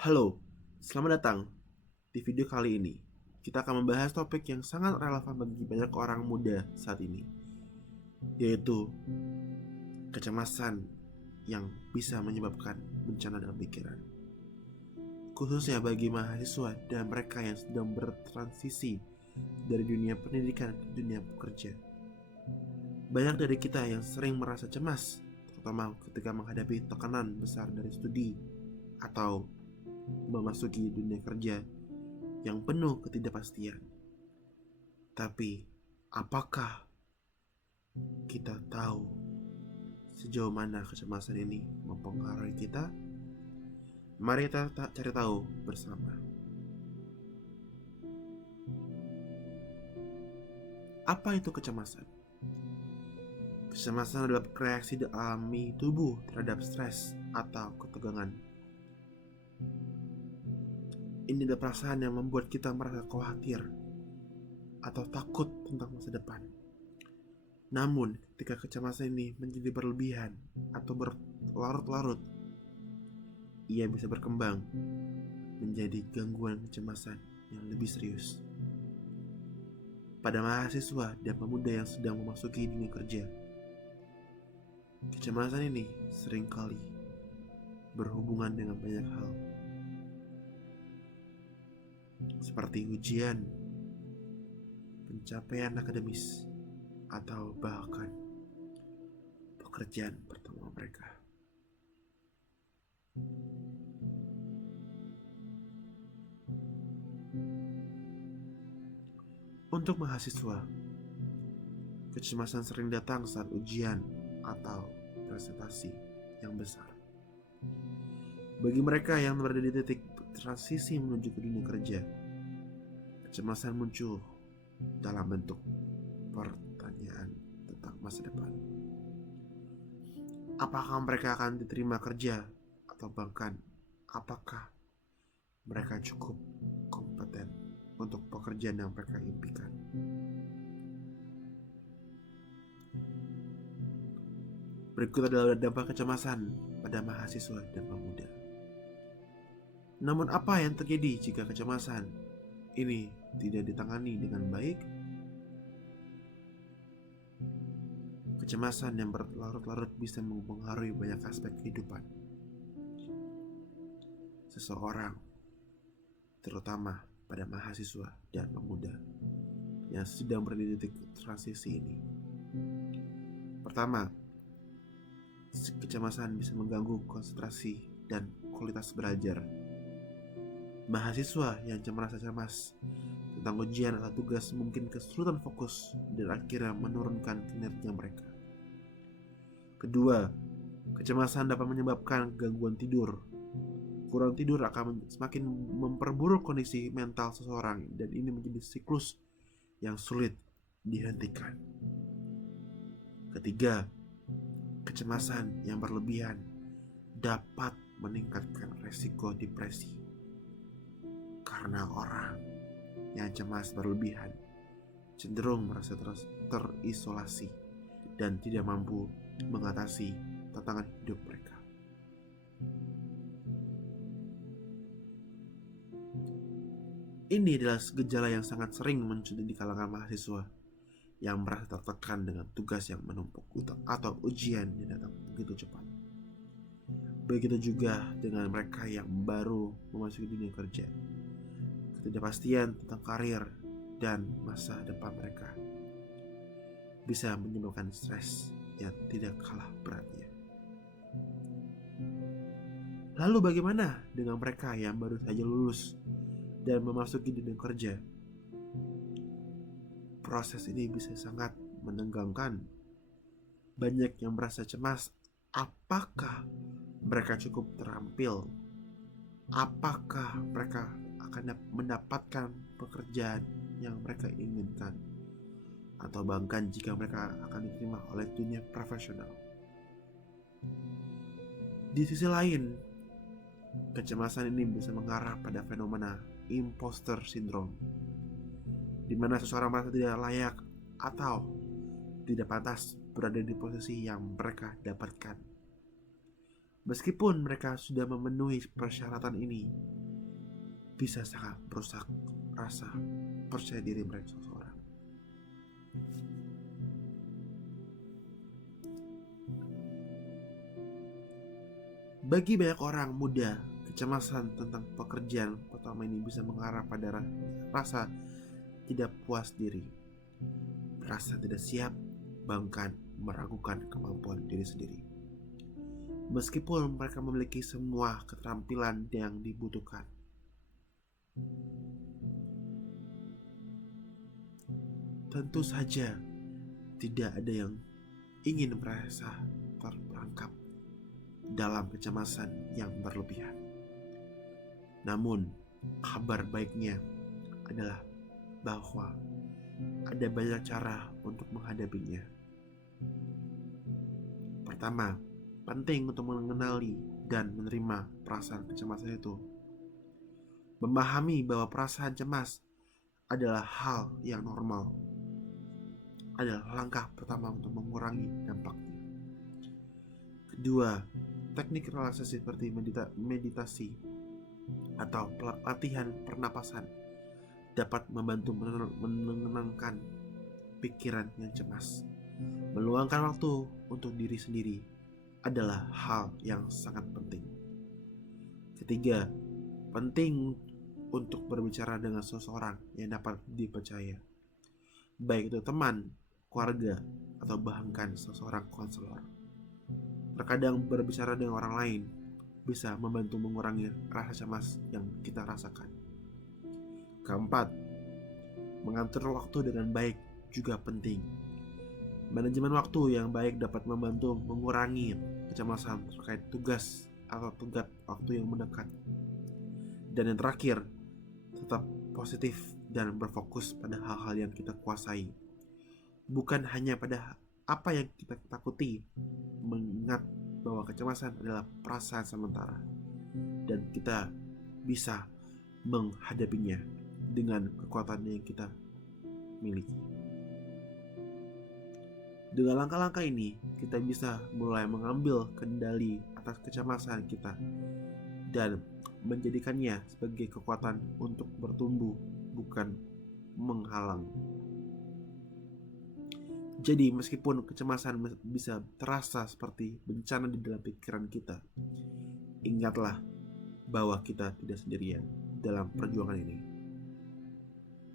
Halo, selamat datang. Di video kali ini, kita akan membahas topik yang sangat relevan bagi banyak orang muda saat ini, yaitu kecemasan yang bisa menyebabkan bencana dalam pikiran. Khususnya bagi mahasiswa dan mereka yang sedang bertransisi dari dunia pendidikan ke dunia pekerja. Banyak dari kita yang sering merasa cemas, terutama ketika menghadapi tekanan besar dari studi atau memasuki dunia kerja yang penuh ketidakpastian. Tapi, apakah kita tahu sejauh mana kecemasan ini mempengaruhi kita? Mari kita cari tahu bersama. Apa itu kecemasan? Kecemasan adalah reaksi alami tubuh terhadap stres atau ketegangan. Ini adalah perasaan yang membuat kita merasa khawatir atau takut tentang masa depan. Namun, ketika kecemasan ini menjadi berlebihan atau berlarut-larut, ia bisa berkembang menjadi gangguan kecemasan yang lebih serius. Pada mahasiswa dan pemuda yang sedang memasuki dunia kerja, kecemasan ini seringkali berhubungan dengan banyak hal, seperti ujian, pencapaian akademis, atau bahkan pekerjaan pertama mereka. Untuk mahasiswa, kecemasan sering datang saat ujian atau presentasi yang besar. Bagi mereka yang berada di titik transisi menuju ke dunia kerja, kecemasan muncul dalam bentuk pertanyaan tentang masa depan. Apakah mereka akan diterima kerja, atau bahkan apakah mereka cukup kompeten untuk pekerjaan yang mereka impikan. Berikut adalah dampak kecemasan pada mahasiswa dan pemuda. Namun apa yang terjadi jika kecemasan ini tidak ditangani dengan baik? Kecemasan yang berlarut-larut bisa mempengaruhi banyak aspek kehidupan seseorang, terutama pada mahasiswa dan pemuda yang sedang berada di titik transisi ini. Pertama, kecemasan bisa mengganggu konsentrasi dan kualitas belajar. Mahasiswa yang merasa cemas tentang ujian atau tugas mungkin kesulitan fokus dan akhirnya menurunkan kinerja mereka. Kedua, kecemasan dapat menyebabkan gangguan tidur. Kurang tidur akan semakin memperburuk kondisi mental seseorang dan ini menjadi siklus yang sulit dihentikan. Ketiga, kecemasan yang berlebihan dapat meningkatkan resiko depresi. Karena orang yang cemas berlebihan cenderung merasa terisolasi dan tidak mampu mengatasi tantangan hidup mereka. Ini adalah gejala yang sangat sering muncul di kalangan mahasiswa yang merasa tertekan dengan tugas yang menumpuk atau ujian yang datang begitu cepat. Begitu juga dengan mereka yang baru memasuki dunia kerja. Ketidakpastian tentang karir dan masa depan mereka bisa menyebabkan stres yang tidak kalah beratnya. Lalu bagaimana dengan mereka yang baru saja lulus dan memasuki dunia kerja? Proses ini bisa sangat menegangkan. Banyak yang merasa cemas, apakah mereka cukup terampil? Apakah mereka akan mendapatkan pekerjaan yang mereka inginkan? Atau bahkan jika mereka akan diterima oleh dunia profesional. Di sisi lain, kecemasan ini bisa mengarah pada fenomena imposter syndrome, di mana seseorang merasa tidak layak atau tidak pantas berada di posisi yang mereka dapatkan. Meskipun mereka sudah memenuhi persyaratan ini, bisa sangat merusak rasa percaya diri mereka seseorang. Bagi banyak orang muda, kecemasan tentang pekerjaan pertama ini bisa mengarah pada rasa tidak puas diri, rasa tidak siap, bahkan meragukan kemampuan diri sendiri. Meskipun mereka memiliki semua keterampilan yang dibutuhkan, tentu saja tidak ada yang ingin merasa terperangkap dalam kecemasan yang berlebihan. Namun, kabar baiknya adalah bahwa ada banyak cara untuk menghadapinya. Pertama, penting untuk mengenali dan menerima perasaan kecemasan itu. Memahami bahwa perasaan cemas adalah hal yang normal adalah langkah pertama untuk mengurangi dampaknya. Kedua, teknik relaksasi seperti meditasi atau latihan pernapasan dapat membantu menenangkan pikiran yang cemas. Meluangkan waktu untuk diri sendiri adalah hal yang sangat penting. Ketiga, penting untuk berbicara dengan seseorang yang dapat dipercaya, baik itu teman, keluarga, atau bahkan seseorang konselor. Terkadang berbicara dengan orang lain bisa membantu mengurangi rasa cemas yang kita rasakan. Keempat, mengatur waktu dengan baik juga penting. Manajemen waktu yang baik dapat membantu mengurangi kecemasan terkait tugas atau tenggat waktu yang mendekat. Dan yang terakhir, tetap positif dan berfokus pada hal-hal yang kita kuasai, bukan hanya pada apa yang kita takuti. Mengingat bahwa kecemasan adalah perasaan sementara dan kita bisa menghadapinya dengan kekuatan yang kita miliki. Dengan langkah-langkah ini, kita bisa mulai mengambil kendali atas kecemasan kita dan menjadikannya sebagai kekuatan untuk bertumbuh, bukan menghalang. Jadi meskipun kecemasan bisa terasa seperti bencana di dalam pikiran kita, ingatlah bahwa kita tidak sendirian dalam perjuangan ini.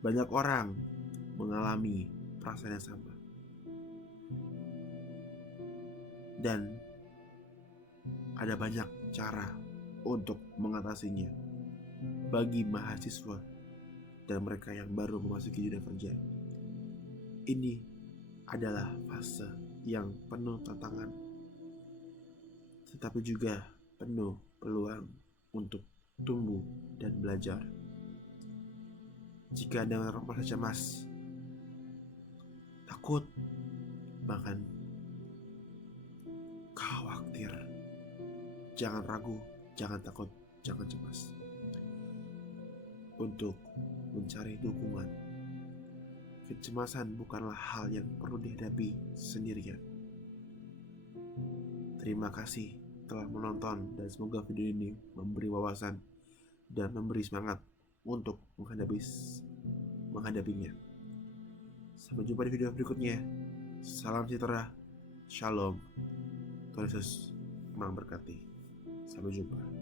Banyak orang mengalami perasaan yang sama. Dan ada banyak cara untuk mengatasinya bagi mahasiswa dan mereka yang baru memasuki dunia kerja. Ini adalah fase yang penuh tantangan, tetapi juga penuh peluang untuk tumbuh dan belajar. Jika ada rasa cemas, takut, bahkan khawatir, jangan ragu, jangan takut, jangan cemas untuk mencari dukungan. Kecemasan bukanlah hal yang perlu dihadapi sendirian. Terima kasih telah menonton dan semoga video ini memberi wawasan dan memberi semangat untuk menghadapinya. Sampai jumpa di video berikutnya. Salam sejahtera, shalom, Tuhan Yesus memberkati. Sampai jumpa.